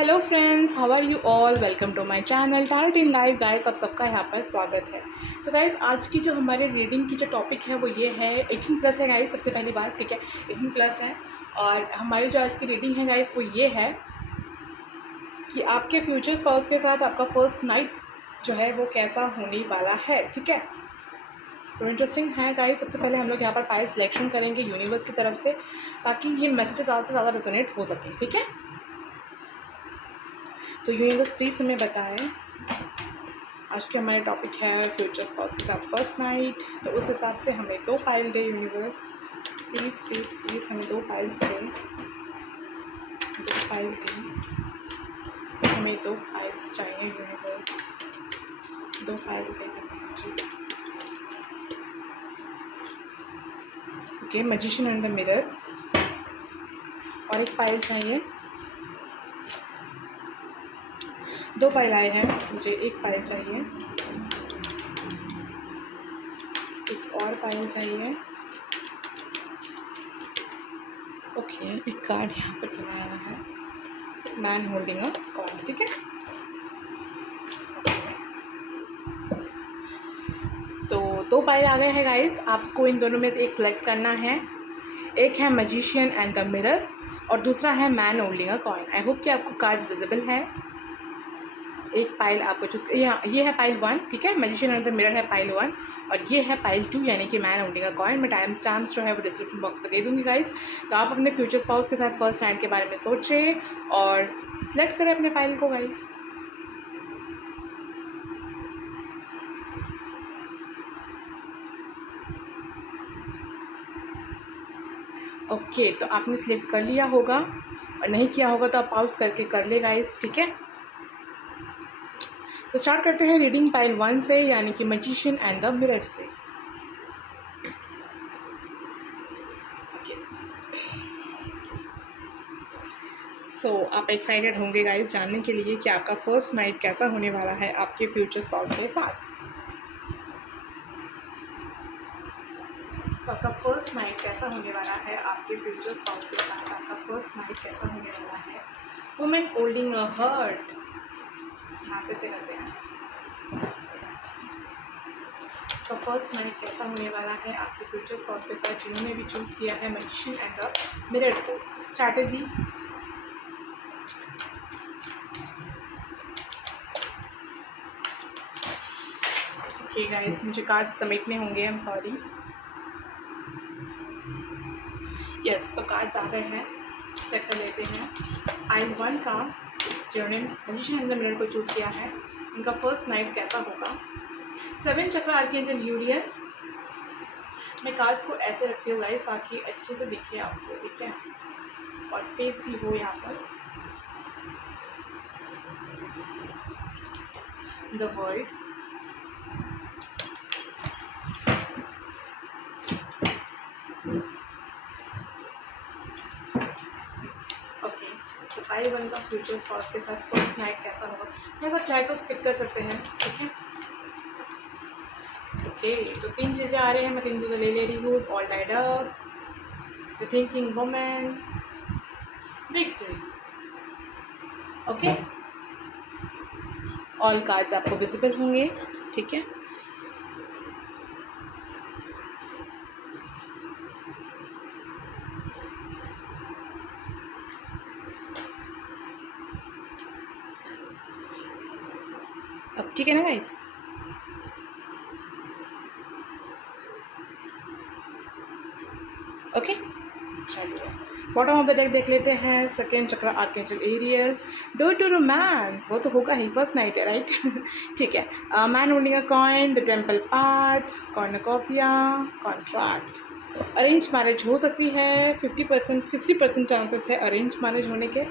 Hello friends, how are you all. Welcome to my channel talent in life. Guys, आप सबका यहाँ पर स्वागत है। तो गाइस, आज की जो हमारे रीडिंग की जो टॉपिक है वो ये है 18+ है गाइस। सबसे पहली बात, ठीक है, 18+ है। और हमारी जो आज की रीडिंग है गाइस वो ये है कि आपके फ्यूचर स्पाउस के साथ आपका फर्स्ट नाइट जो है वो कैसा होने वाला है। ठीक है, तो इंटरेस्टिंग है गाइस। सबसे पहले हम लोग यहाँ पर पाइल सिलेक्शन करेंगे यूनिवर्स की तरफ से, ताकि ये मैसेज ज़्यादा से ज़्यादा रेजोनेट हो सके। ठीक है, तो यूनिवर्स प्लीज़ हमें बताएं। आज के हमारे टॉपिक है फ्यूचर स्पाउस के साथ फर्स्ट नाइट, तो उस हिसाब से हमें 2 file they universe. Please please please हमें 2 फाइल्स दें, 2 फाइल दें, हमें 2 फाइल्स चाहिए यूनिवर्स, 2 फाइल दें जी। Okay, magician and the mirror, और एक फाइल चाहिए। 2 फाइल आए हैं, मुझे एक फाइल चाहिए, एक और फाइल चाहिए। ओके, एक कार्ड यहाँ पर चला रहा है, मैन होल्डिंग अ कॉइन। ठीक है, तो 2 फाइल आ गए हैं गाइस। आपको इन दोनों में से एक सिलेक्ट करना है। एक है मैजिशियन एंड द मिरर और दूसरा है man holding a coin. I hope कि आपको कार्ड्स विजिबल है। एक फाइल आपको चूज, ये है फाइल 1। ठीक है, मैजिशियन एंड द मिरर है फाइल 1, और ये है फाइल 2 यानी कि मैन होल्डिंग अ कॉइन। मैं टाइम स्टैम्प्स जो है वो डिस्क्रिप्शन बॉक्स में दे दूँगी गाइस। तो आप अपने फ्यूचर स्पाउस के साथ फर्स्ट नाइट के बारे में सोचें और सिलेक्ट करें अपने फाइल को गाइस। ओके, तो आपने सिलेक्ट कर लिया होगा, और नहीं किया होगा तो आप पॉज करके कर ले गाइस। ठीक है, तो स्टार्ट करते हैं रीडिंग फाइल 1 से, यानी कि मैजिशियन एंड द मिरर से। सो आप एक्साइटेड होंगे गाइस जानने के लिए कि आपका फर्स्ट नाइट कैसा होने वाला है आपके फ्यूचर स्पाउस के साथ। आपका फर्स्ट नाइट कैसा होने वाला है आपके फ्यूचर स्पाउस के साथ। आपका फर्स्ट नाइट कैसा होने वाला है। वुमेन होल्डिंग अ हर्ट, यहाँ पे से करते हैं। तो फर्स्ट नाइट कैसा होने वाला है आपके फ्यूचर स्पाउस के साथ जिन्होंने भी चूज़ किया है मैजिशियन एंड द मिरर को। स्ट्रैटेजी, ओके गाइस, मुझे कार्ड्स समेटने होंगे, आई एम सॉरी। यस, तो कार्ड्स आ गए हैं, चेक कर लेते हैं। फाइल 1 का जिन्होंने मैजिशियन एंड द मिरर को चूज़ किया है उनका फर्स्ट नाइट कैसा होगा। 7 चक्र आर्कएंजल यूरियल। मैं कार्ड्स को ऐसे रखती हूँ गाइस ताकि अच्छे से दिखे आपको। ठीक है, और स्पेस भी हो यहाँ पर। द वर्ल्ड, फाइल 1 का फ्यूचर स्पाउस के साथ फर्स्ट नाइट कैसा होगा। मैं अगर चाहे तो स्किप कर सकते हैं। ठीक है, ओके, तो 3 चीज़ें आ रही हैं, मैं 3 चीज़ें ले रही हूँ। All tied up, the thinking woman, victory. Okay, all cards आपको विजिबल होंगे। ठीक है, अब ठीक है ना गाइस। ओके, चलिए बॉटम ऑफ द डेक देख लेते हैं। Second chakra archangel Ariel, door to romance, वो तो होगा ही, फर्स्ट नाइट है राइट। ठीक है, man holding a coin, the temple path, cornucopia, contract. Arrange marriage हो सकती है, 50% 60% चांसेस है अरेंज मैरिज होने के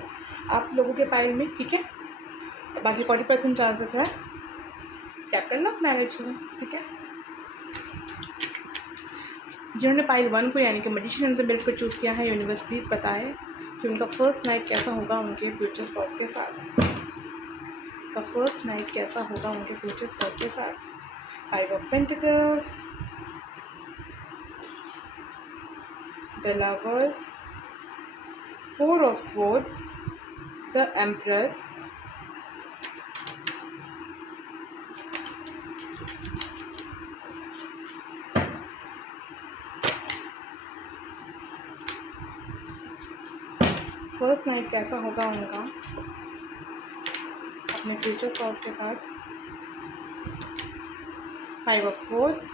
आप लोगों के फाइल में। ठीक है, बाकी 40% चांसेस है कैपिटल लव मैरिज हो। ठीक है, जिन्होंने फाइल 1 को यानी कि मैजिशियन एंड द मिरर को चूज़ किया है यूनिवर्स प्लीज़ बताएं कि उनका फर्स्ट नाइट कैसा होगा उनके फ्यूचर स्पाउस के साथ। का फर्स्ट नाइट कैसा होगा उनके फ्यूचर स्पाउस के साथ। 5 of pentacles, the lovers, 4 of swords, the emperor, first night कैसा होगा उनका अपने फ्यूचर स्पाउस के साथ। 5 ऑफ स्वॉर्ड्स।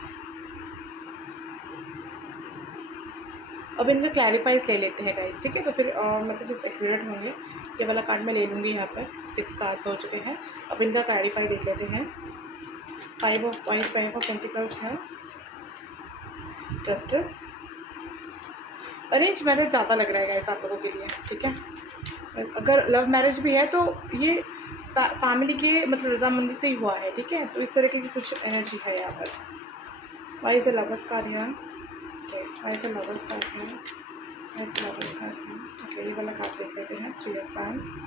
अब इनका क्लैरिफाइज ले लेते हैं गाइस, ठीक है। तो फिर मैसेजेस एक्यूरेट होंगे। ये वाला कार्ड मैं ले लूँगी। यहाँ पर 6 कार्ड्स हो चुके हैं। अब इनका क्लैरिफाई देख लेते हैं। 5 ऑफ पेंटिकल्स है, जस्टिस। अरेंज मैरिज ज़्यादा लग रहा है गाइस आप लोगों के लिए, ठीक है। अगर लव मैरिज भी है तो ये फैमिली के मतलब रजामंदी से ही हुआ है, ठीक है। तो इस तरह की कुछ एनर्जी है यहाँ पर। वाई से लवर्स कार्ड है, वाई से लवर्स कार्ड है, वाई से लवर्स कार्ड है। ओके, ये वाला कार्ड देख लेते हैं। 3 ऑफ फैंस।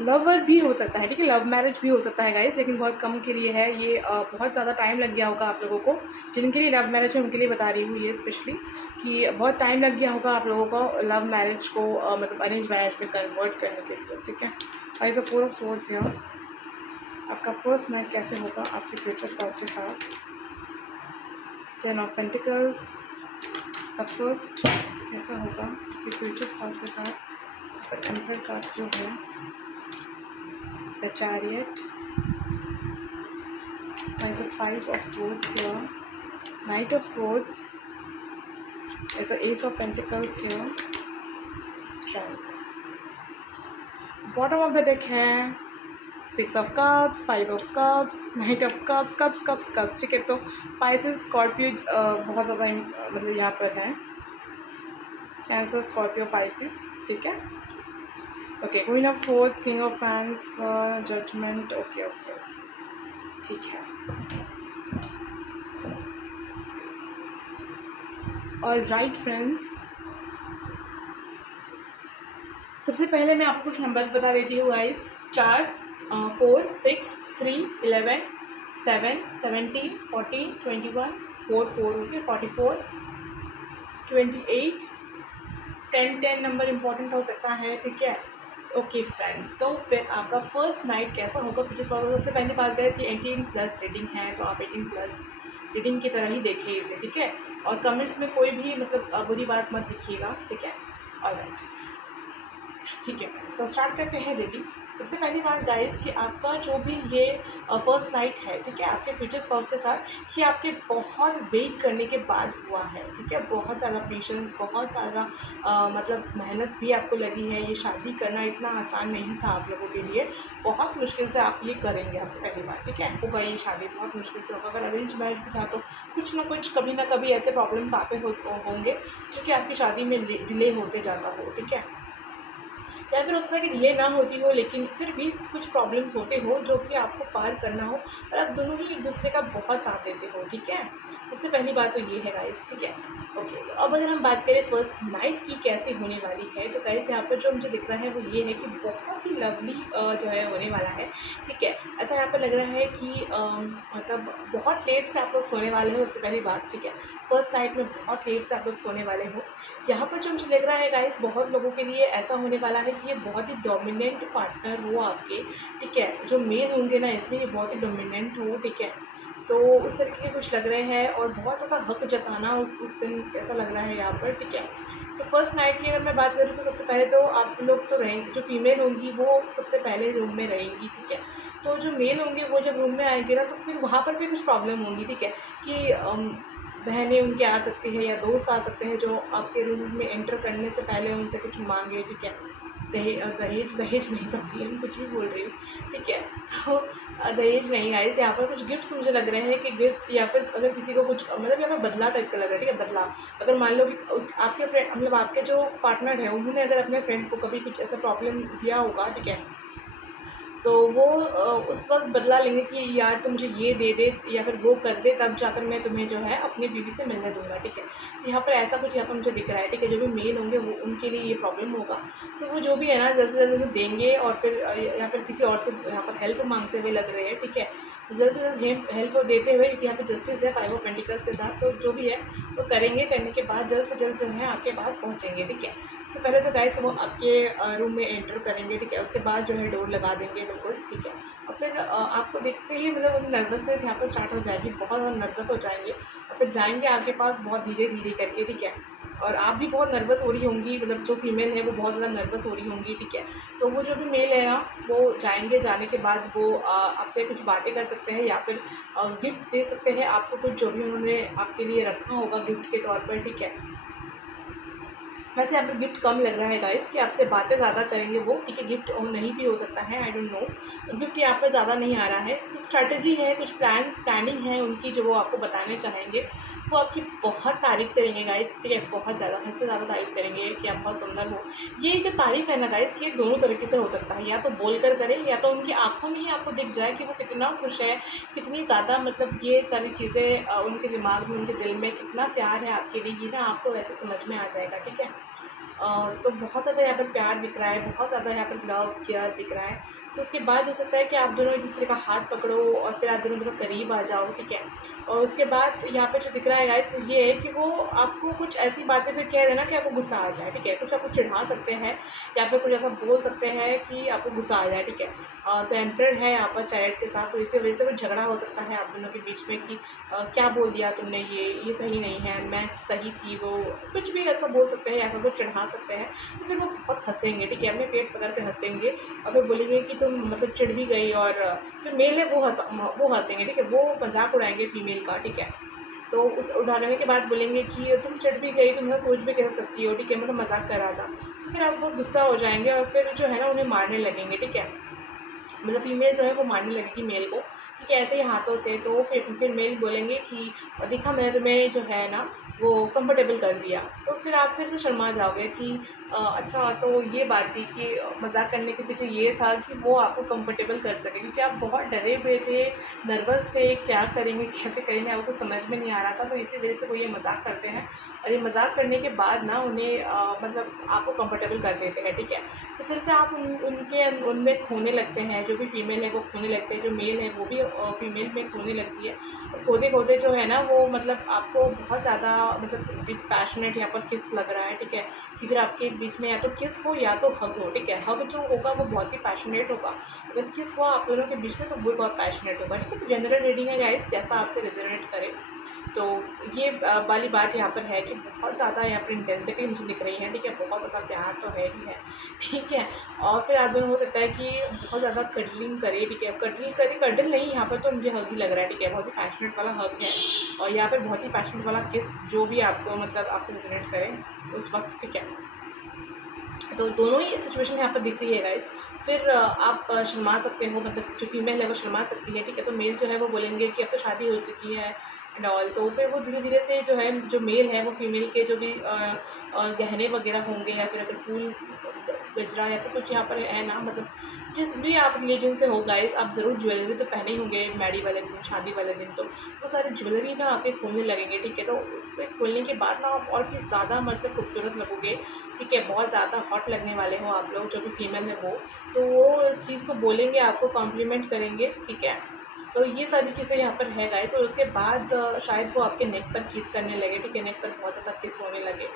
लवर भी हो सकता है, ठीक है। लव मैरिज भी हो सकता है गाइस, लेकिन बहुत कम के लिए है ये। बहुत ज़्यादा टाइम लग गया होगा आप लोगों को। जिनके लिए लव मैरिज है उनके लिए बता रही हूँ ये स्पेशली, कि बहुत टाइम लग गया होगा आप लोगों को लव मैरिज को मतलब अरेंज मैरिज में कन्वर्ट करने के लिए, ठीक है। वाइज ऑफ 4 ऑफ स्वॉर्ड्स है। आपका फर्स्ट नाइट कैसे होगा आपके फ्यूचर स्पाउस के साथ। 10 ऑफ पेंटिकल्स। का फर्स्ट कैसा होगा आपके फ्यूचर स्पाउस के साथ। एम्परर कार्ड जो है, the chariot, there's a 5 of swords here, knight of swords, there's a ace of pentacles here, strength. Bottom of the deck है 6 of cups, 5 of cups, knight of cups, cups, ठीक है। तो Pisces, Scorpio बहुत ज़्यादा मतलब यहाँ पर है। कैंसर, स्कॉर्पियो, Pisces, ठीक है। Okay, queen of swords, king of fans, judgment. Okay, ठीक है। और राइट फ्रेंड्स, सबसे पहले मैं आपको कुछ नंबर्स बता देती हूँ गाइस। 4, 4, 6, 3, 11, 7, 17, 14, 21, 4, 4 ओके, 44, 28, 10 नंबर इम्पॉर्टेंट हो सकता है, ठीक है। ओके फ्रेंड्स, तो फिर आपका फर्स्ट नाइट कैसा होगा फ्यूचर स्पाउस। सबसे पहली बात है कि 18+ रीडिंग है, तो आप 18+ रीडिंग की तरह ही देखिए इसे, ठीक है। और कमेंट्स में कोई भी मतलब बुरी बात मत लिखिएगा, ठीक है। ऑलराइट, ठीक है। तो स्टार्ट करते हैं रीडिंग। सबसे पहली बात गाइस कि आपका जो भी ये फर्स्ट नाइट है, ठीक है, आपके फ्यूचर स्पाउस के साथ, ये आपके बहुत वेट करने के बाद हुआ है, ठीक है। बहुत ज़्यादा पेशेंस, बहुत ज़्यादा मतलब मेहनत भी आपको लगी है। ये शादी करना इतना आसान नहीं था आप लोगों के लिए। बहुत मुश्किल से आप ये करेंगे आपसे पहली बार, ठीक है। होगा ये शादी बहुत मुश्किल से होगा। अगर अरेंज मैरिज भी था तो कुछ ना कुछ कभी ना कभी ऐसे प्रॉब्लम्स आते होंगे, ठीक है, आपकी शादी में डिले होते जाता हो, ठीक है। या फिर हो सकता है कि डिले ना होती हो, लेकिन फिर भी कुछ प्रॉब्लम्स होते हो जो कि आपको पार करना हो, और आप दोनों ही एक दूसरे का बहुत साथ देते हो, ठीक है। सबसे पहली बात तो ये है गाइस, ठीक है। ओके, तो अब अगर हम बात करें फर्स्ट नाइट की कैसे होने वाली है, तो गाइस यहाँ पर जो मुझे दिख रहा है वो ये है कि बहुत ही लवली जो है होने वाला है, ठीक है। ऐसा यहाँ पर लग रहा है कि मतलब बहुत लेट से आप लोग सोने वाले हो, सबसे पहली बात, ठीक है। फर्स्ट नाइट में बहुत लेट से आप लोग सोने वाले हो। यहाँ पर जो मुझे लग रहा है गाइस, बहुत लोगों के लिए ऐसा होने वाला है कि ये बहुत ही डोमिनेंट पार्टनर हो आपके, ठीक है। जो मेल होंगे ना इसमें, ये बहुत ही डोमिनेंट हो, ठीक है। तो उस तरीके के कुछ लग रहे हैं, और बहुत ज़्यादा हक जताना उस दिन ऐसा लग रहा है यहाँ पर, ठीक है। तो फर्स्ट नाइट की अगर मैं बात करूँ तो सबसे पहले तो आप लोग तो रहेंगे, जो फीमेल होंगी वो सबसे पहले रूम में रहेंगी, ठीक है। तो जो मेल होंगे वो जब रूम में आएंगे ना, तो फिर वहाँ पर भी कुछ प्रॉब्लम होंगी, ठीक है, कि बहनें उनके आ सकती है या दोस्त आ सकते हैं जो आपके रूम में एंटर करने से पहले उनसे कुछ मांगे, ठीक है। दहेज नहीं सकती है, कुछ भी बोल रही हूँ, ठीक है। तो दहेज नहीं गाइस, यहाँ पर कुछ गिफ्ट्स मुझे लग रहे हैं कि गिफ्ट्स, या फिर अगर किसी को कुछ मतलब यहाँ पर बदला टाइप का लग रहा है, ठीक है। बदला, अगर मान लो कि आपके फ्रेंड मतलब आपके जो पार्टनर है उन्होंने अगर अपने फ्रेंड को कभी कुछ ऐसा प्रॉब्लम दिया होगा, ठीक है, तो वो उस वक्त बदला लेंगे कि यार तुम मुझे ये दे दे या फिर वो कर दे, तब जाकर मैं तुम्हें जो है अपनी बीवी से मिलने दूंगा, ठीक है। तो यहाँ पर ऐसा कुछ यहाँ पर मुझे दिख रहा है, ठीक है। जो भी मेल होंगे वो उनके लिए ये प्रॉब्लम होगा, तो वो जो भी है ना जल्द से जल्द देंगे, और फिर या फिर किसी और से यहाँ पर हेल्प मांगते हुए लग रहे हैं, ठीक है। तो जल्द से जल्द हेल्प देते हुए, क्योंकि यहाँ पे जस्टिस है 5 ऑफ पेंटिकल्स के साथ, तो जो भी है वो करेंगे, करने के बाद जल्द से जल्द जो है आपके पास पहुँचेंगे, ठीक है। उससे पहले तो गाइस वो आपके रूम में एंटर करेंगे, ठीक है, उसके बाद जो है डोर लगा देंगे बिल्कुल, ठीक है। और फिर आपको देखते ही मतलब नर्वसनेस यहाँ पर स्टार्ट हो जाएगी, बहुत ज़्यादा नर्वस हो जाएंगे, और फिर जाएंगे आपके पास बहुत धीरे धीरे करके, ठीक है। और आप भी बहुत नर्वस हो रही होंगी, मतलब जो फीमेल है वो बहुत ज़्यादा नर्वस हो रही होंगी, ठीक है। तो वो जो भी मेल है ना, वो जाएंगे, जाने के बाद वो आपसे कुछ बातें कर सकते हैं, या फिर गिफ्ट दे सकते हैं आपको कुछ, जो भी उन्होंने आपके लिए रखा होगा गिफ्ट के तौर पर, ठीक है। वैसे यहाँ पे गिफ्ट कम लग रहा है गाइस, कि आपसे बातें ज़्यादा करेंगे वो, ठीक है। गिफ्ट नहीं भी हो सकता है, आई डोंट नो, गिफ्ट यहाँ पर ज़्यादा नहीं आ रहा है। कुछ स्ट्रैटेजी है, कुछ प्लानिंग है उनकी जो वो आपको बताने चाहेंगे। वो आपकी बहुत तारीफ़ करेंगे गाइस, ठीक है, बहुत ज़्यादा, हद से ज़्यादा तारीफ़ करेंगे कि आप बहुत सुंदर हो। ये जो तारीफ़ है ना गाइस, ये दोनों तरीके से हो सकता है, या तो बोल कर करें, या तो उनकी आँखों में ही आपको दिख जाए कि वो कितना खुश है, कितनी ज़्यादा, मतलब ये सारी चीज़ें उनके दिमाग में, उनके दिल में कितना प्यार है आपके लिए, ये ना आपको वैसे समझ में आ जाएगा, ठीक है। तो बहुत ज़्यादा यहाँ पर प्यार दिख रहा है, बहुत ज़्यादा यहाँ पर लव केयर दिख रहा है। तो उसके बाद हो सकता है कि आप दोनों एक दूसरे का हाथ पकड़ो, और फिर आप दोनों करीब आ जाओ, ठीक है। और उसके बाद यहाँ पे जो दिख रहा है गाइस, ये है कि वो आपको कुछ ऐसी बातें फिर कह देना कि आपको गुस्सा आ जाए, ठीक है। कुछ आपको चिढ़ा सकते हैं, या फिर कुछ ऐसा बोल सकते हैं कि आपको गुस्सा आ जाए, ठीक है। तो एम्परर है यहाँ पर चाइल्ड के साथ, तो इसी वजह से कुछ झगड़ा हो सकता है आप दोनों के बीच में कि क्या बोल दिया तुमने, ये सही नहीं है, मैं सही थी, वो कुछ भी ऐसा बोल सकते हैं, या फिर कुछ चढ़ा सकते हैं। तो फिर वो बहुत हंसेंगे, ठीक है, अपने पेट पकड़ के हंसेंगे, और फिर बोलेंगे कि तुम मतलब चिढ़ भी गई, और जो मेल है वो हंसेंगे, ठीक है, वो मजाक उड़ाएंगे फीमेल का, ठीक है। तो उस उड़ाने के बाद बोलेंगे कि तुम चिढ़ भी गई, तुम सोच भी कह सकती हो, ठीक है, मतलब मजाक कर रहा था। तो फिर आप बहुत गुस्सा हो जाएंगे, और फिर जो है ना उन्हें मारने लगेंगे, ठीक है। मतलब फीमेल जो है वो मारने लगेगी मेल को, ठीक है, ऐसे ही हाथों से। तो फिर मेल बोलेंगे कि देखा मैंने तुम्हें जो है ना वो कंफर्टेबल कर दिया। तो फिर आप फिर से शर्मा जाओगे कि अच्छा, तो ये बात थी कि मजाक करने के पीछे ये था कि वो आपको कंफर्टेबल कर सके, क्योंकि आप बहुत डरे हुए थे, नर्वस थे, क्या करेंगे कैसे करेंगे आपको समझ में नहीं आ रहा था। तो इसी वजह से वो ये मजाक करते हैं, और ये मजाक करने के बाद ना उन्हें मतलब आपको कंफर्टेबल कर देते हैं, ठीक है। तो फिर से आप उनमें खोने लगते हैं, जो भी फीमेल है वो खोने लगते हैं, जो मेल है वो भी फीमेल में खोने लगती है। और खोते खोते जो है ना वो मतलब आपको बहुत ज़्यादा मतलब पैशनेट यहाँ पर किस लग रहा है, ठीक है। कि फिर आपके बीच में या तो किस हो या तो हग हो, ठीक है। हग जो होगा वो बहुत ही पैशनेट होगा, अगर किस हुआ आप दोनों के बीच में तो वो बहुत पैशनेट होगा, ठीक है। तो जनरल रीडिंग है गाइस, जैसा आपसे रेजोनेट करे। तो ये वाली बात यहाँ पर है कि बहुत ज़्यादा यहाँ पर इंटेंसिटी मुझे दिख रही है, ठीक है, बहुत ज़्यादा प्यार तो है ही है, ठीक है। और फिर आप दोनों हो सकता है कि बहुत ज़्यादा कडलिंग करे, ठीक है, कडल नहीं, यहाँ पर तो मुझे हग ही लग रहा है, ठीक है, बहुत ही पैशनेट वाला हग है, और यहाँ पर बहुत ही पैशनेट वाला किस, जो भी आपको मतलब आपसे रेजोनेट करे उस वक्त, ठीक है। तो दोनों ही सिचुएशन यहाँ पर दिख रही है गाइस। फिर आप शर्मा सकते हो, मतलब जो फीमेल है वो शर्मा सकती है, ठीक है। तो मेल जो है वो बोलेंगे कि अब तो शादी हो चुकी है एंड ऑल। तो फिर वो धीरे धीरे से जो है, जो मेल है वो फीमेल के जो भी गहने वगैरह होंगे, या फिर अगर फूल गजरा या फिर कुछ यहाँ पर है ना, मतलब जिस भी आप रिलीजन से हो गाइस, आप ज़रूर ज्वेलरी तो पहने ही होंगे मैडी वाले दिन, शादी वाले दिन। तो वो सारी ज्वेलरी ना आपके खोलने लगेंगे, ठीक है। तो उसके खोलने के बाद ना आप और भी ज़्यादा मतलब खूबसूरत लगोगे, ठीक है, बहुत ज़्यादा हॉट लगने वाले हो आप लोग, जो भी फीमेल है वो। तो वो इस चीज़ को बोलेंगे, आपको कॉम्प्लीमेंट करेंगे, ठीक है। तो ये सारी चीज़ें यहाँ पर है गाइस। और उसके बाद शायद वो आपके नेक पर किस करने लगे, ठीक है, नेक पर बहुत ज़्यादा किस होने लगे,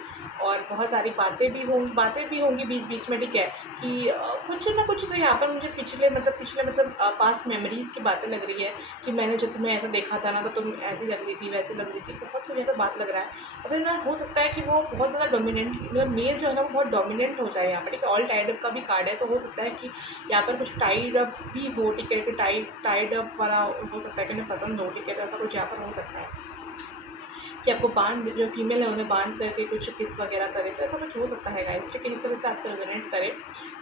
और बहुत सारी बातें भी होंगी बीच बीच में, ठीक है। कि कुछ ना कुछ तो यहाँ पर मुझे पिछले मतलब पास्ट मेमोरीज़ की बातें लग रही है, कि मैंने जब तुम्हें ऐसा देखा था ना तो तुम ऐसी लग रही थी, वैसी लग रही थी, बहुत कुछ यहाँ पर बात लग रहा है। और फिर ना हो सकता है कि वो बहुत ज़्यादा डोमिनेंट, मतलब मेल जो है ना वो बहुत डोमिनेंट हो जाए यहाँ पर, ठीक है। ऑल टाइड अप का भी कार्ड है, तो हो सकता है कि यहाँ पर कुछ टाइड अप भी हो, ठीक है, कि टाइड अप वाला हो सकता है कि उन्हें पसंद हो, ठीक है। तो ऐसा कुछ यहाँ पर हो सकता है कि आपको बांध, जो फीमेल है उन्हें बांध करके कुछ किस वगैरह करे, तो ऐसा कुछ हो सकता है गाइस, ठीक है, जिस तरह से आपसे रेजोनेट करे,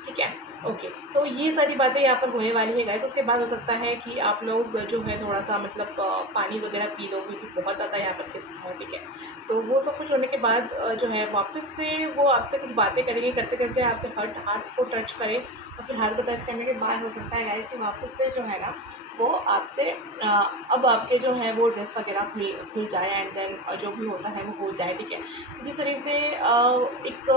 ठीक है। ओके, तो ये सारी बातें यहाँ पर होने वाली है गाइस। उसके बाद हो सकता है कि आप लोग जो है थोड़ा सा मतलब पानी वगैरह पी लो, क्योंकि बहुत ज़्यादा यहाँ पर किस है, ठीक है। तो वो सब कुछ होने के बाद जो है वापस से वो आपसे कुछ बातें करेंगे, करते करते आपके हाथ को टच करें, और फिर हाथ को टच करने के बाद हो सकता है गाइस कि वापस से जो है ना वो आपसे अब आपके जो है वो ड्रेस वगैरह खुल जाए, एंड देन जो भी होता है वो हो जाए, ठीक है। जिस तरह से एक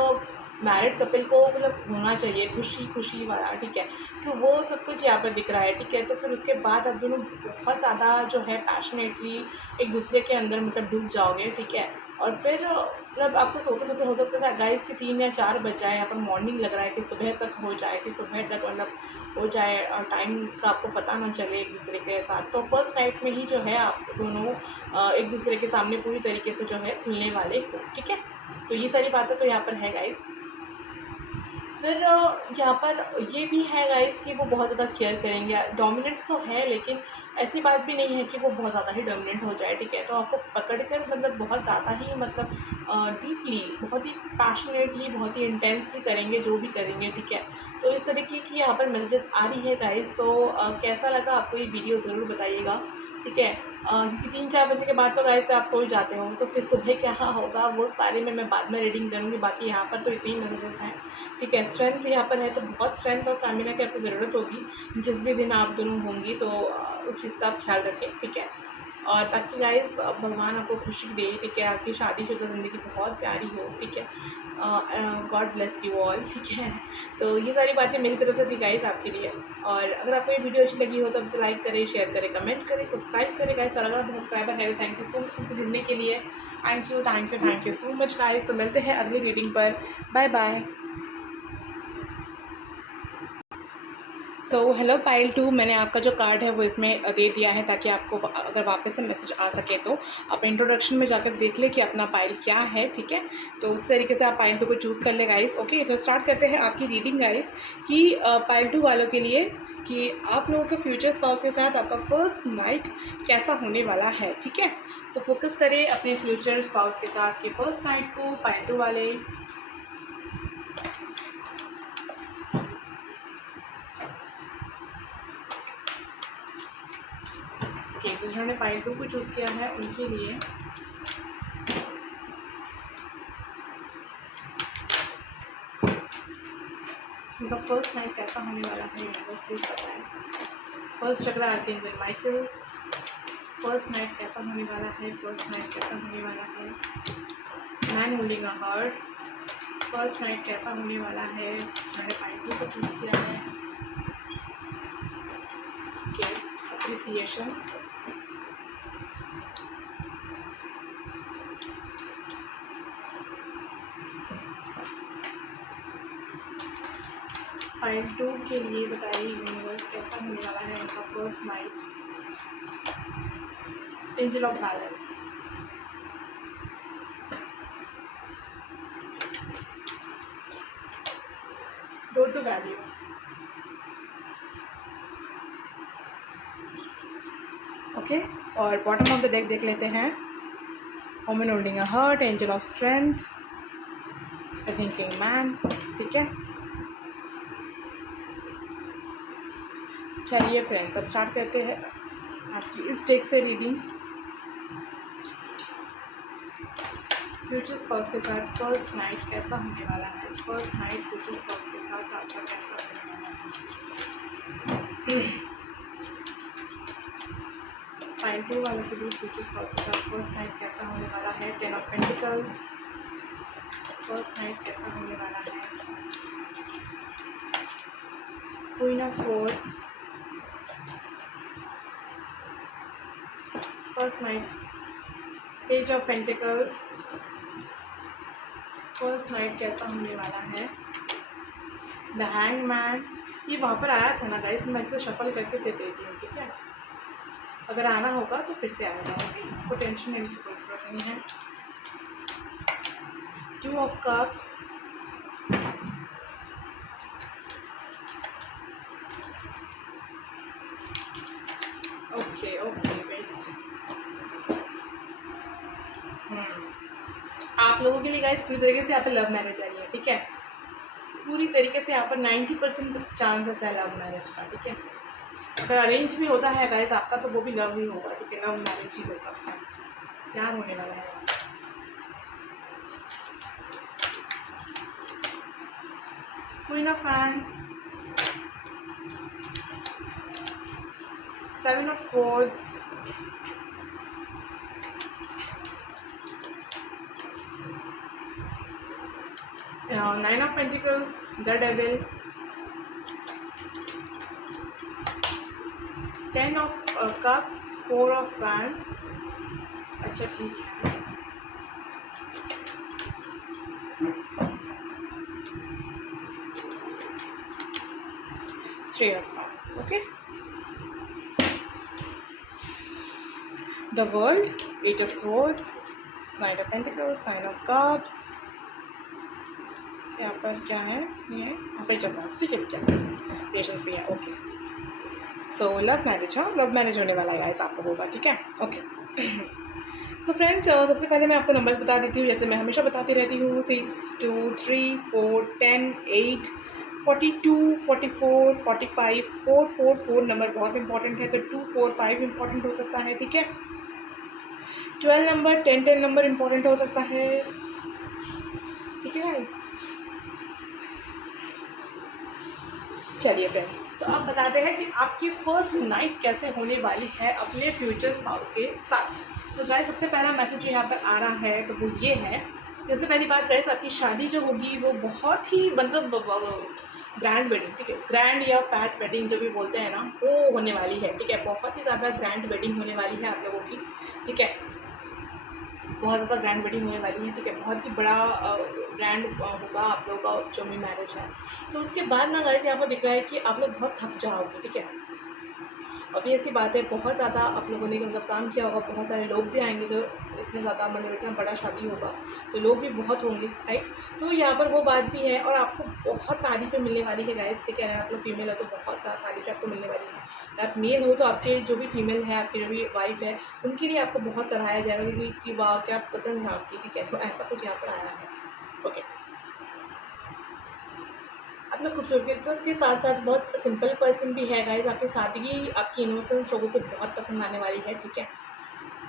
मैरिड कपल को मतलब होना चाहिए खुशी खुशी वाला, ठीक है। तो वो सब कुछ यहाँ पर दिख रहा है, ठीक है। तो फिर उसके बाद आप दोनों बहुत ज़्यादा जो है पैशनेटली एक दूसरे के अंदर मतलब डूब जाओगे, ठीक है। और फिर मतलब आपको सोते सोते हो सकता है गाइस कि 3 या 4 बज जाए, यहाँ पर मॉर्निंग लग रहा है कि सुबह तक हो जाए, कि सुबह तक मतलब हो जाए और टाइम का आपको पता ना चले एक दूसरे के साथ। तो फर्स्ट नाइट में ही जो है आप दोनों एक दूसरे के सामने पूरी तरीके से जो है खुलने वाले हो, ठीक है। तो ये सारी बातें तो यहाँ पर है गाइस। फिर यहाँ पर ये भी है गाइस कि वो बहुत ज़्यादा केयर करेंगे, डोमिनेंट तो है लेकिन ऐसी बात भी नहीं है कि वो बहुत ज़्यादा ही डोमिनेंट हो जाए, ठीक है। तो आपको पकड़कर मतलब बहुत ज़्यादा ही मतलब डीपली, बहुत ही पैशनेटली, बहुत ही इंटेंसली करेंगे जो भी करेंगे, ठीक है। तो इस तरीके की यहाँ पर मैसेजेस आ रही है गाइस। तो कैसा लगा आपको ये वीडियो ज़रूर बताइएगा, ठीक है। क्योंकि 3-4 बजे के बाद तो गाइस आप सो जाते हो, तो फिर सुबह क्या होगा वो सारे में मैं बाद में रीडिंग करूँगी। बाकी यहाँ पर तो इतने ही मैसेजेस हैं, ठीक है। स्ट्रेंथ यहाँ पर है तो बहुत स्ट्रेंथ और स्टैमिना की आपको ज़रूरत होगी जिस भी दिन आप दोनों होंगी, तो उस चीज़ का आप ख्याल रखें, ठीक है। और ताकि गाइस भगवान आपको खुशी दे, ठीक है, आपकी शादीशुदा ज़िंदगी बहुत प्यारी हो, ठीक है। गॉड ब्लेस यू ऑल, ठीक है। तो ये सारी बातें मेरी तरफ से थी गाइस आपके लिए। और अगर आपको ये वीडियो अच्छी लगी हो तो इसे लाइक करें, शेयर करें, कमेंट करें, सब्सक्राइब करें गाइस। और अगर आप सब्सक्राइबर है तो थैंक यू सो मच हमसे जुड़ने के लिए। Thank you thank you thank you so much guys. तो मिलते हैं अगली रीडिंग पर। Bye bye. So hello pile 2, मैंने आपका जो कार्ड है वो इसमें दे दिया है ताकि आपको अगर वापस से मैसेज आ सके तो आप इंट्रोडक्शन में जाकर देख ले कि अपना पाइल क्या है, ठीक है। तो उस तरीके से आप पाइल 2 को चूज़ कर ले गाइस। ओके, तो स्टार्ट करते हैं आपकी रीडिंग गाइस कि पाइल 2 वालों के लिए कि आप लोगों के फ्यूचर स्पाउस के साथ आपका फर्स्ट नाइट कैसा होने वाला है, ठीक है। तो फोकस करें अपने फ्यूचर स्पाउस के साथ कि फर्स्ट नाइट को पाइल 2 वाले। जिन्होंने पाइल 2 को चूज़ किया है उनके लिए उनका फर्स्ट नाइट कैसा होने वाला है बस प्लीज बताएं। फर्स्ट चक्रा आर्कएंजल माइकल, फर्स्ट नाइट कैसा होने वाला है, फर्स्ट नाइट कैसा होने वाला है। Man holding a heart, first night कैसा होने वाला है, जिन्होंने पाइल 2 को चूज़ किया है। ओके, अप्रिसिएशन, पाइल 2 के लिए बताइए यूनिवर्स कैसा होने वाला है उनका first night. Angel of balance, road to value, okay. और बॉटम ऑफ द डेक देख लेते हैं। Woman holding a heart, angel of strength, a thinking man, ठीक है। चलिए फ्रेंड्स, अब स्टार्ट करते हैं आपकी इस डेक से रीडिंग। फ्यूचर स्पाउस के साथ फर्स्ट नाइट कैसा होने वाला है, फर्स्ट नाइट फ्यूचर स्पाउस के साथ आपका कैसा होने वाला है। पाइल 2 वालों के लिए फ्यूचर स्पाउस के साथ फर्स्ट नाइट कैसा होने वाला है। 10 ऑफ पेंटिकल्स, फर्स्ट नाइट कैसा होने वाला है। Queen of swords, first night. Page of pentacles, first night कैसा होने वाला है। द हैंगमैन, ये वहाँ पर आया था ना गाइस, मैं इसे शफल करके फिर देती हूँ, ठीक है। अगर आना होगा तो फिर से आएगा, आपको टेंशन लेने की कोई ज़रूरत नहीं है। 2 of cups, okay okay wait. आप लोगों के लिए गाइस पूरी तरीके से यहाँ पे लव मैरिज आई है, ठीक है। पूरी तरीके से यहाँ पर 90% चांसेस है लव मैरिज का, ठीक है। अगर अरेंज भी होता है गाइस आपका तो वो भी लव ही होगा, ठीक है। लव मैरिज ही होगा, प्यार होने वाला है। Queen of fans, 7 of swords, 9 of Pentacles, the Devil, 10 of Cups, 4 of Wands। अच्छा ठीक है। 3 of Wands, okay। The World, 8 of Swords, 9 of Pentacles, 9 of Cups। यहाँ पर क्या है, ये यहाँ पर जवाब, ठीक है ठीक है, पेशेंस भी है, ओके। सो लव मैरिज, हाँ लव मैरिज होने वाला है गाइस आप लोगों का, ठीक है ओके। सो फ्रेंड्स, सबसे पहले मैं आपको नंबर्स बता देती हूँ, जैसे मैं हमेशा बताती रहती हूँ। 6, 2, 3, 4, 10, 8, 42, 44, 45, 4, 4, 4 नंबर बहुत इंपॉर्टेंट है, तो 2, 4, 5 इंपॉर्टेंट हो सकता है, ठीक है। 12 नंबर, 10, 10 नंबर इंपॉर्टेंट हो सकता है, ठीक है गाइस। चलिए फ्रेंड्स, तो अब बताते हैं कि आपकी फर्स्ट नाइट कैसे होने वाली है अपने फ्यूचर स्पाउस के साथ। तो गाइस सबसे पहला मैसेज यहाँ पर आ रहा है, तो वो ये है, सबसे पहली बात गाइस, आपकी शादी जो होगी वो बहुत ही मतलब ग्रैंड वेडिंग, ठीक है, ग्रैंड या फैट वेडिंग जो भी बोलते हैं ना, वो होने वाली है, ठीक है। बहुत ही ज़्यादा ग्रैंड वेडिंग होने वाली है आप लोगों की, ठीक है, बहुत ज़्यादा ग्रैंड वेडिंग होने वाली है, ठीक है। बहुत ही बड़ा ग्रैंड होगा आप लोगों का जो भी मैरिज है। तो उसके बाद ना गाइस यहाँ पर दिख रहा है कि आप लोग बहुत थक जाओगे, ठीक है। अभी ऐसी बात है, बहुत ज़्यादा आप लोगों ने मतलब काम किया होगा, बहुत सारे लोग भी आएंगे, तो इतने ज़्यादा मतलब इतना बड़ा शादी होगा तो लोग भी बहुत होंगे, राइट। तो यहाँ पर वो बात भी है, और आपको बहुत तारीफ़ें मिलने वाली है गाइस, ठीक है। अगर आप लोग फीमेल हो तो बहुत तारीफ़ें आपको मिलने वाली है, आप मेल हो तो आपके जो भी फीमेल है, आपकी जो भी वाइफ है, उनके लिए आपको बहुत सराहाया जाएगा कि वाह क्या पसंद है आपकी, ठीक है। तो ऐसा कुछ यहाँ पर आया है, ओके। अपना खूबसूरती के साथ साथ बहुत सिंपल पर्सन भी है गाइस, आपकी सादगी, आपकी इनोसेंस लोगों को बहुत पसंद आने वाली है, ठीक है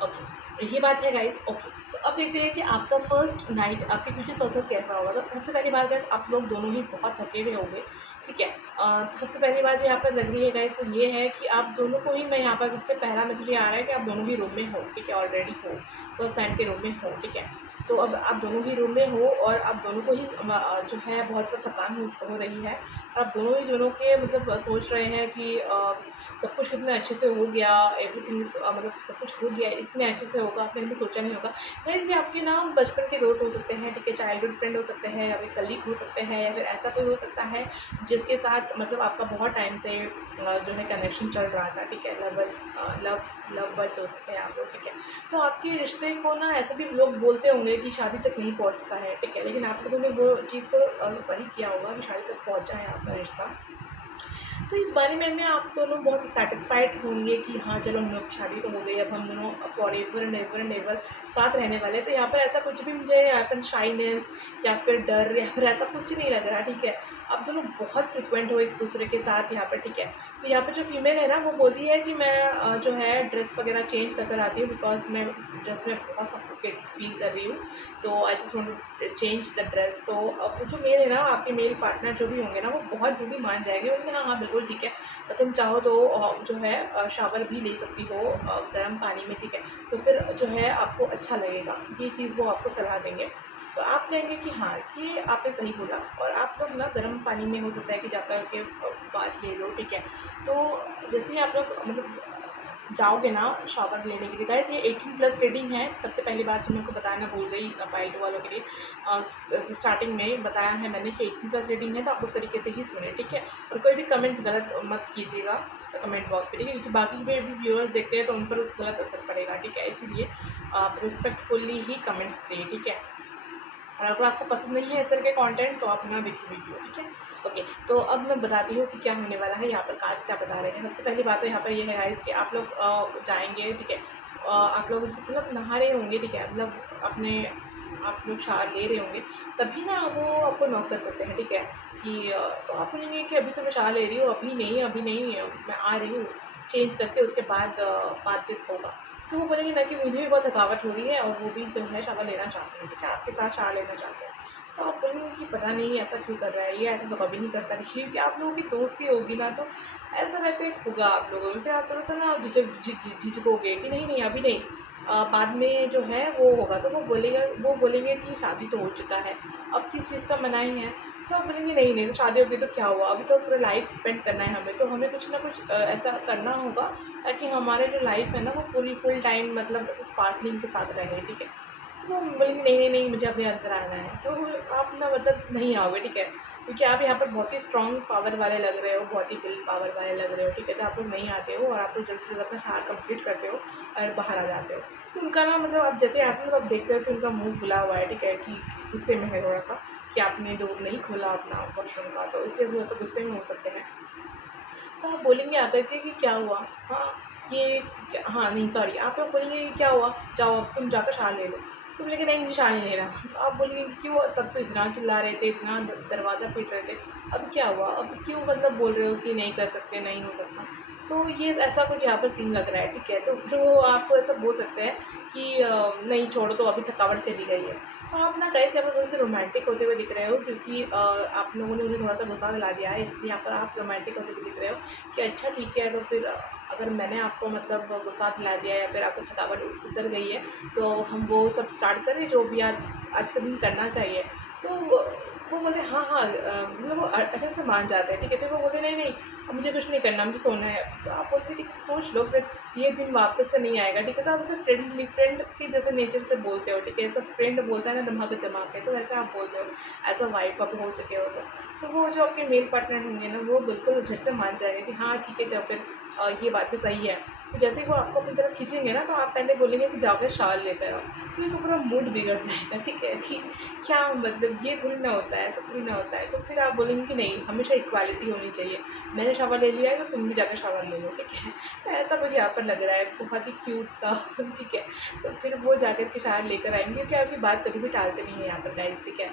ओके। ये बात है गाइस, ओके। तो अब देखते हैं कि आपका फर्स्ट नाइट आपके फ्यूचर पर्सन कैसा होगा। तो सबसे पहली बात गाइस, आप लोग दोनों ही बहुत थके हुए होंगे, ठीक है। तो सबसे पहली बात जो यहाँ पर लग रही है गाइस, तो ये है कि आप दोनों को ही, मैं यहाँ पर सबसे पहला मैसेज ये आ रहा है कि आप दोनों ही रूम में हो, ठीक है, ऑलरेडी हो, फर्स्ट नाइट के रूम में हो, ठीक है। तो अब आप दोनों ही रूम में हो और आप दोनों को ही जो है बहुत ज़्यादा थकान हो रही है। आप दोनों के मतलब सोच रहे हैं कि सब कुछ कितने अच्छे से हो गया, एवरीथिंग मतलब सब कुछ हो गया, इतने अच्छे से होगा, आपने भी सोचा नहीं होगा। तो इसलिए आपके ना बचपन के दोस्त हो सकते हैं, ठीक है, चाइल्डहुड फ्रेंड हो सकते हैं, या फिर कलीग हो सकते हैं, या फिर ऐसा कोई हो सकता है जिसके साथ मतलब आपका बहुत टाइम से जो है कनेक्शन चल रहा था, ठीक है। लव बर्ड्स हो सकते हैं आप लोग, ठीक है। तो आपके रिश्ते को ना ऐसे भी लोग बोलते होंगे कि शादी तक नहीं पहुंचता है, ठीक है, लेकिन आप लोगों ने वो चीज़ तो सही किया होगा कि शादी तक पहुंचा है आपका रिश्ता। तो इस बारे में आप दोनों बहुत सेटिस्फाइड होंगे कि हाँ चलो हम लोग शादी तो हो गई, अब हम दोनों फॉर एवर एंड एवर साथ रहने वाले। तो यहाँ पर ऐसा कुछ भी मुझे यहाँ पर शाइनेस या फिर डर या फिर ऐसा कुछ नहीं लग रहा, ठीक है। आप दोनों बहुत फ्रिक्वेंट हो एक दूसरे के साथ यहाँ पर, ठीक है। तो यहाँ पर जो फीमेल है ना, वो बोलती है कि मैं जो है ड्रेस वगैरह चेंज कर आती हूँ, बिकॉज मैं इस ड्रेस में बहुत सफोकेट फील कर रही हूँ, तो I just want to change the dress. तो अब जो मेल है ना, आपके मेल पार्टनर जो भी होंगे ना, वो बहुत जल्दी मान जाएंगे, उनके हाँ हाँ बिल्कुल ठीक है, तो तुम चाहो तो जो है शावर भी ले सकती हो गर्म पानी में, ठीक है। तो फिर जो है आपको अच्छा लगेगा, ये चीज़ वो आपको सलाह देंगे। तो आप कहेंगे कि हाँ ये आपने सही बोला, और आप लोग ना गर्म पानी में हो सकता है कि जाकर के बात ले लो, ठीक है। तो जैसे ही आप लोग मतलब जाओगे ना शावर लेने के लिए, गाइस ये 18+ रेटिंग है। सबसे पहली बात जो मैं आपको बताना भूल गई पाइल टू वालों के लिए, स्टार्टिंग में बताया है मैंने कि 18+ रेटिंग है, तो आप उस तरीके से ही सुने, ठीक है। और कोई भी कमेंट्स गलत मत कीजिएगा कमेंट बॉक्स पे, ठीक है, क्योंकि बाकी भी व्यूअर्स देखते हैं तो उन पर गलत असर पड़ेगा, ठीक है। इसीलिए आप रिस्पेक्टफुल्ली ही कमेंट्स दें, ठीक है। और अगर आपको पसंद नहीं है इस तरह के कंटेंट तो आप ना देखिए वीडियो, ठीक है ओके। तो अब मैं बताती हूँ कि क्या होने वाला है, यहाँ पर कार्ड्स क्या बता रहे हैं। सबसे पहली बात तो यहाँ पर ये है गाइस कि आप लोग जाएंगे, ठीक है, आप लोग मतलब नहा रहे होंगे, ठीक है, मतलब अपने आप लोग शावर ले रहे होंगे, तभी ना वो आपको नॉक कर सकते हैं, ठीक है। कि तो आप बोलेंगे कि अभी तो मैं शावर ले रही हूँ, अभी नहीं मैं आ रही हूँ, चेंज करके उसके बाद बातचीत होगा। तो वो बोलेंगे ना कि मुझे भी बहुत थकावट हो रही है और वो भी जो है शावर लेना चाहते हैं, ठीक है, आपके साथ शावर लेना चाहते हैं। तो आप बोलेंगे कि पता नहीं ऐसा क्यों कर रहा है, ये ऐसा तो कभी नहीं करता, क्योंकि आप लोगों की दोस्ती होगी ना, तो ऐसा रहते होगा आप लोगों में, फिर आप थोड़ा सा ना झिझकोगे कि नहीं अभी नहीं, बाद में जो है वो होगा तो वो बोलेंगे कि शादी तो हो चुका है, अब किस चीज़ का मनाही है। तो आप बोलेंगे नहीं नहीं, तो शादी होगी तो क्या हुआ, अभी तो पूरा लाइफ स्पेंड करना है हमें, तो हमें कुछ ना कुछ ऐसा करना होगा ताकि हमारे जो लाइफ है ना वो पूरी फुल टाइम मतलब स्पार्कलिंग के साथ रहे, ठीक है। तो बोलेंगे नहीं नहीं नहीं, मुझे अपने अंदर आना है, तो आप ना मतलब नहीं आओगे, ठीक है, क्योंकि आप यहाँ पर बहुत ही स्ट्रॉन्ग पावर वाले लग रहे हो, बहुत ही विल पावर वाले लग रहे हो, ठीक है। तो आप लोग नहीं आते हो और आप लोग जल्द से जल्द अपना हार कंप्लीट करते हो और बाहर आ जाते हो। तो उनका ना मतलब आप जैसे आते हो तो आप देखते हो कि उनका मुंह फुला हुआ है, ठीक है, कि गुस्से में है थोड़ा सा कि आपने डोर नहीं खोला अपना वॉशरूम का, तो इसलिए वो तो गुस्से में हो सकते हैं। तो आप बोलेंगे आकर के कि क्या हुआ, हाँ ये हाँ नहीं सॉरी, आप लोग बोलेंगे कि क्या हुआ, जाओ अब तुम जाकर शाल ले लो। तो बोलेंगे नहीं मुझे शाल नहीं लेना। तो आप बोलेंगे कि क्यों, तब तो इतना चिल्ला रहे थे, इतना दरवाज़ा पीट रहे थे, अब क्या हुआ, अब क्यों मतलब बोल रहे हो कि नहीं कर सकते, नहीं हो सकता। तो ये ऐसा कुछ यहाँ पर सीन लग रहा है, ठीक है। तो फिर वो आपको ऐसा बोल सकते हैं कि नहीं छोड़ो, तो अभी थकावट चली गई है। तो आप ना कैसे यहाँ पर थोड़े से रोमांटिक होते हुए दिख रहे हो, क्योंकि आप लोगों ने उन्हें थोड़ा सा गुस्सा दिला दिया है, इसलिए यहाँ पर आप रोमांटिक होते हुए दिख रहे हो कि अच्छा ठीक है, तो फिर अगर मैंने आपको मतलब गुस्सा दिला दिया या फिर आपको थकावट उतर गई है तो हम वो सब स्टार्ट करें जो भी आज के दिन करना चाहिए। तो वो बोलते हाँ हाँ, मतलब वो अच्छे से मान जाते हैं, ठीक है। फिर वो बोलते नहीं नहीं अब मुझे कुछ नहीं करना, मुझे सोना है। तो आप बोलते हैं कि सोच लो, फिर ये दिन वापस से नहीं आएगा, ठीक है। तो आप उसे फ्रेंड के जैसे नेचर से बोलते हो, ठीक है। ऐसा फ्रेंड बोलता है ना दिमाग जमा के, तो वैसे आप बोलते हो एज अ वाइफ अब हो चुके हो। तो वो जो आपके मेल पार्टनर होंगे ना वो बिल्कुल झट से मान जाएंगे कि हाँ ठीक है, जब फिर ये बात भी सही है। तो जैसे ही वो आपको अपनी तरफ खींचेंगे ना तो आप पहले बोलेंगे कि जाकर शाल लेकर आओ, तो इनको पूरा मूड बिगड़ जाएगा, ठीक है, कि क्या मतलब ये थोड़ी ना होता है, ऐसा थोड़ी ना होता है। तो फिर आप बोलेंगे कि नहीं हमेशा इक्वालिटी होनी चाहिए, मैंने शावर ले लिया है तो तुम भी जाकर शावर ले लो, ठीक है। तो ऐसा मुझे यहाँ पर लग रहा है बहुत ही क्यूट सा, ठीक है। तो फिर वो जाकर के शावर लेकर आएंगे, क्योंकि आपकी बात कभी भी टालते नहीं है यहाँ पर गाइस, ठीक है,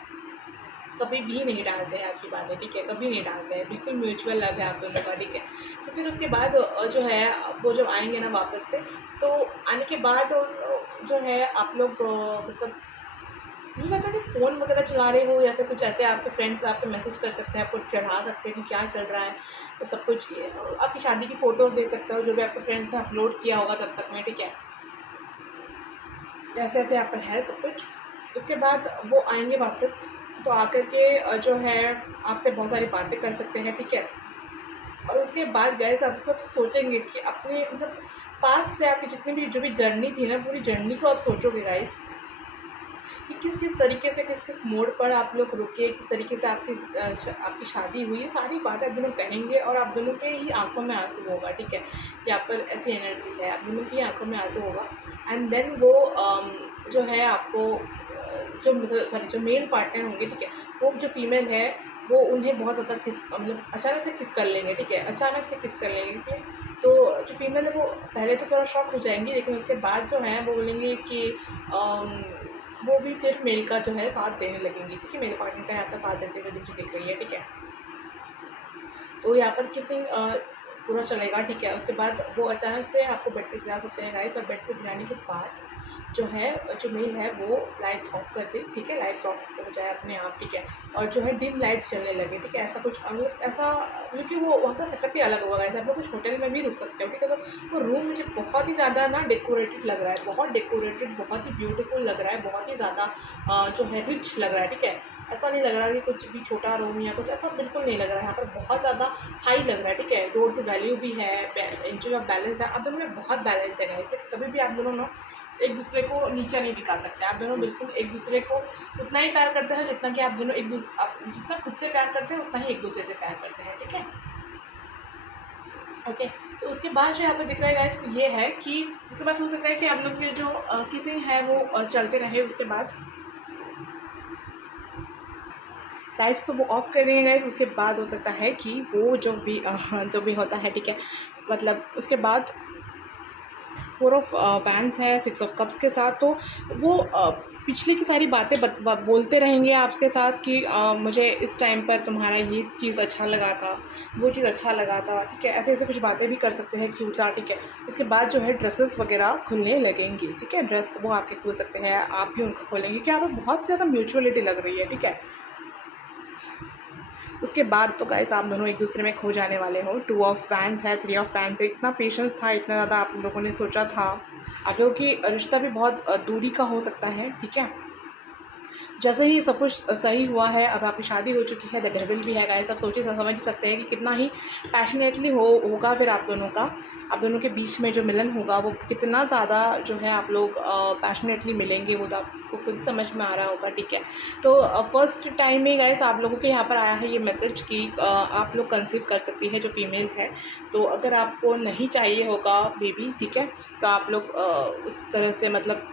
कभी भी नहीं डालते हैं आपकी बातें, ठीक है, कभी नहीं डालते हैं, बिल्कुल म्यूचुअल लव है आप दोनों का, ठीक है। तो फिर उसके बाद जो है वो जब आएंगे ना वापस से, तो आने के बाद जो है आप लोग मतलब मुझे लगता है कि फ़ोन वगैरह चला रहे हो या फिर कुछ ऐसे आपके फ्रेंड्स आपको मैसेज कर सकते हैं, आपको चढ़ा सकते हैं कि क्या चल रहा है, तो सब कुछ ये आपकी शादी की फ़ोटोज़ देख सकते हो जो भी आपके फ्रेंड्स ने अपलोड किया होगा तब तक में, ठीक है। ऐसे ऐसे यहाँ पर है सब कुछ। उसके बाद वो आएंगे वापस, तो आकर के जो है आपसे बहुत सारी बातें कर सकते हैं, ठीक है। और उसके बाद गाइस आप सब सोचेंगे कि अपने मतलब पास से आपकी जितनी भी जो भी जर्नी थी ना, पूरी जर्नी को आप सोचोगे गाइस कि किस किस तरीके से किस किस मोड़ पर आप लोग रुके, किस तरीके से आपकी शादी हुई, ये सारी बातें आप दोनों कहेंगे और आप दोनों के ही आंखों में आंसू होगा, ठीक है। यहाँ पर ऐसी एनर्जी है, आप दोनों की आंखों में आंसू होगा। एंड देन वो जो है आपको जो जो मेल पार्टनर होंगे, ठीक है, वो जो फीमेल है वो उन्हें बहुत ज़्यादा किस मतलब अचानक से किस कर लेंगे, ठीक है, अचानक से किस कर लेंगे, ठीक है। तो जो फीमेल है वो पहले तो थोड़ा शॉक हो जाएंगी, लेकिन उसके बाद जो है वो बोलेंगे कि वो भी फिर मेल का जो है साथ देने लगेंगी, ठीक है, मेरे पार्टनर का यहाँ पर साथ देते हुए मुझे दिख रही है, ठीक है। तो यहाँ पर किसिंग पूरा चलेगा, ठीक है। उसके बाद वो अचानक से आपको बेड पे गिरा सकते हैं गाइस, और बेड पे गिराने के बाद जो है जो मेल है वो लाइट्स ऑफ कर दे, ठीक है, लाइट्स ऑफ हो जाए अपने आप, ठीक है। और जो है डिम लाइट्स चलने लगे, ठीक है, ऐसा कुछ मतलब ऐसा, क्योंकि वो वहाँ का सेटअप ही अलग होगा गाइस, आप लोग कुछ होटल में भी रुक सकते हो, ठीक है। तो वो रूम मुझे बहुत ही ज़्यादा ना डेकोरेटेड लग रहा है, बहुत डेकोरेटेड, बहुत ही ब्यूटीफुल लग रहा है, बहुत ही ज़्यादा जो है रिच लग रहा है, ठीक है। ऐसा नहीं लग रहा कि कुछ भी छोटा रूम या कुछ ऐसा बिल्कुल नहीं लग रहा है, यहाँ पर बहुत ज़्यादा हाई लग रहा है, ठीक है। रोड की वैल्यू भी है, इंचुअल ऑफ बैलेंस है, आप दोनों में बहुत बैलेंस है गाइस, कभी भी आप दोनों ना एक दूसरे को नीचा नहीं दिखा सकते, आप दोनों बिल्कुल एक दूसरे को उतना ही प्यार करते हैं जितना कि आप दोनों आप जितना खुद से प्यार करते हैं उतना ही एक दूसरे से प्यार करते हैं, ठीक है, ओके। तो उसके बाद जो यहाँ पर दिख रहा है गाइस ये है कि उसके बाद हो सकता है कि आप लोग के जो किसिंग है वो चलते रहे, उसके बाद लाइट्स तो वो ऑफ कर देंगे गाइस। उसके बाद हो सकता है कि वो जो भी होता है, ठीक है, मतलब उसके बाद 4 ऑफ वैंड्स है 6 ऑफ कप्स के साथ, तो वो पिछली की सारी बातें बोलते रहेंगे आपके साथ कि मुझे इस टाइम पर तुम्हारा ये चीज़ अच्छा लगा था, वो चीज़ अच्छा लगा था, ठीक है, ऐसे ऐसे कुछ बातें भी कर सकते हैं क्यूट सा, ठीक है। उसके बाद जो है ड्रेसेस वगैरह खुलने लगेंगी, ठीक है, ड्रेस वो आपके खोल सकते हैं, आप भी उनको खोलेंगे, कि आप बहुत ज़्यादा म्यूचुअलिटी लग रही है, ठीक है। उसके बाद तो गाइस आप दोनों एक दूसरे में खो जाने वाले हो। 2 ऑफ फैंस है, 3 ऑफ फैंस है, इतना पेशेंस था, इतना ज़्यादा आप लोगों ने सोचा था, आप लोगों की रिश्ता भी बहुत दूरी का हो सकता है, ठीक है। जैसे ही सब कुछ सही हुआ है, अब आपकी शादी हो चुकी है, द डेविल भी है गाइस, आप सोच समझ सकते हैं कि कितना ही पैशनेटली होगा फिर आप दोनों के बीच में जो मिलन होगा वो कितना ज़्यादा जो है आप लोग पैशनेटली मिलेंगे, वो तो आपको खुद समझ में आ रहा होगा, ठीक है। तो फर्स्ट टाइम में गाइस आप लोगों के यहाँ पर आया है ये मैसेज कि आप लोग कंसीव कर सकती है जो फीमेल है। तो अगर आपको नहीं चाहिए होगा बेबी, ठीक है, तो आप लोग उस तरह से मतलब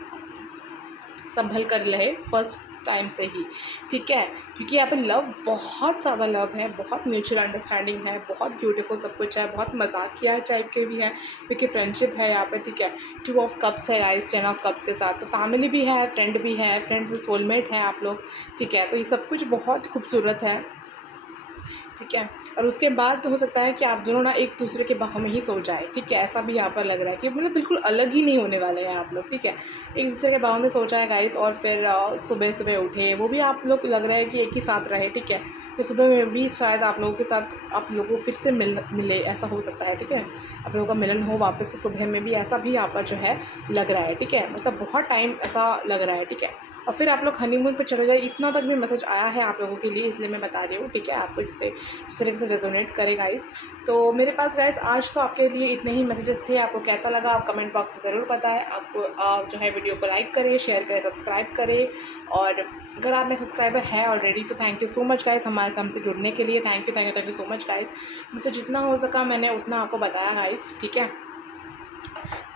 संभल कर रहे फर्स्ट टाइम से ही, ठीक है, क्योंकि यहाँ पे लव, बहुत ज़्यादा लव है, बहुत म्यूचुअल अंडरस्टैंडिंग है, बहुत ब्यूटीफुल सब कुछ है, बहुत मजाकिया टाइप के भी है क्योंकि फ्रेंडशिप है यहाँ पे, ठीक है। 2 ऑफ कप्स है गाइस 10 ऑफ कप्स के साथ, तो फैमिली भी है, फ्रेंड जो सोलमेट है आप लोग, ठीक है। तो ये सब कुछ बहुत खूबसूरत है, ठीक है। और उसके बाद तो हो सकता है कि आप दोनों ना एक दूसरे के बाहों में ही सो जाए, ठीक है, ऐसा भी यहाँ पर लग रहा है कि मतलब बिल्कुल अलग ही नहीं होने वाले हैं आप लोग, ठीक है। एक दूसरे के बाहों में सो जाए गाइस, और फिर सुबह सुबह उठे, वो भी आप लोग लग रहा है कि एक ही साथ रहे, ठीक है। फिर सुबह में भी शायद आप लोगों के साथ आप लोगों को फिर से मिले, ऐसा हो सकता है, ठीक है। आप लोगों का मिलन हो वापस से सुबह में भी, ऐसा भी यहाँ पर जो है लग रहा है, ठीक है। मतलब बहुत टाइम ऐसा लग रहा है, ठीक है। और फिर आप लोग हनीमून पर चले जाए, इतना तक भी मैसेज आया है आप लोगों के लिए, इसलिए मैं बता रही हूँ, ठीक है। आपको इससे जिस तरीके से रेजोनेट करे गाइस। तो मेरे पास गाइस आज तो आपके लिए इतने ही मैसेजेस थे। आपको कैसा लगा आप कमेंट बॉक्स में ज़रूर बताएं। आपको आप जो है वीडियो को लाइक करें, शेयर करें, सब्सक्राइब करें, और अगर आप मेरे सब्सक्राइबर है ऑलरेडी तो thank you so much guys हमसे जुड़ने के लिए। Thank you so much guys. मुझसे जितना हो सका मैंने उतना आपको बताया गाइस, ठीक है।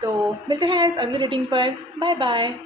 तो मिलते हैं गाइस अगली रीडिंग पर। Bye bye.